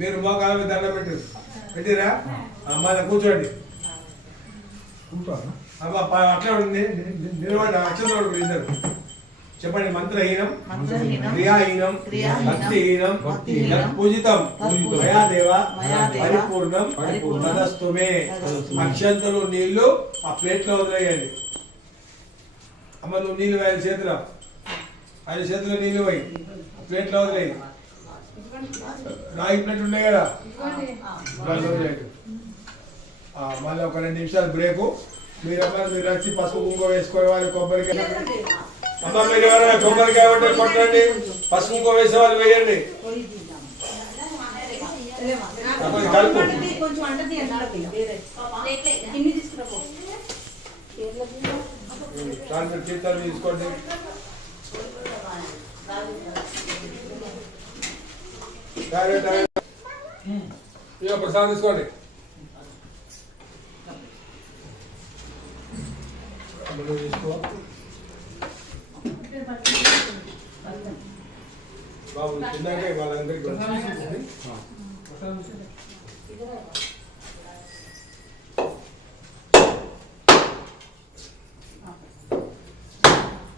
మీరు మోకాల మీద దండం పెట్టిరా మళ్ళీ కూర్చోండి అట్లా నిలబడి అక్షరం ఇద్దరు చెప్పండి. మంత్రహీనం క్రియాహీనం భక్తిహీనం పూజితం మయాదేవ పరిపూర్ణం తదస్తుమే. అక్షంతలు నీళ్లు ఆ ప్లేట్లో వదిలేయండి. అమ్మ నువ్వు నీళ్ళు వేయాలి చేతిలో, ఆయన చేతిలో నీళ్ళు పోయి ప్లేట్లో వదిలేయి. రాగి ప్లేట్ ఉన్నాయి కదా మళ్ళీ ఒక 2 నిమిషాలు బ్రేకు. మీరు వచ్చి పసుపు కుంకుమ వేసుకోవాలి. కొబ్బరికాయ అమ్మ మీరు ఎవరైనా కొబ్బరికాయ ఉంటే కొట్టండి. పసుపు కుంకుమ వేసే వాళ్ళు వేయండి. తీర్థాలు తీసుకోండి. ప్రసాదం తీసుకోండి. తీసుకో బాబు చిన్నగా వాళ్ళందరికీ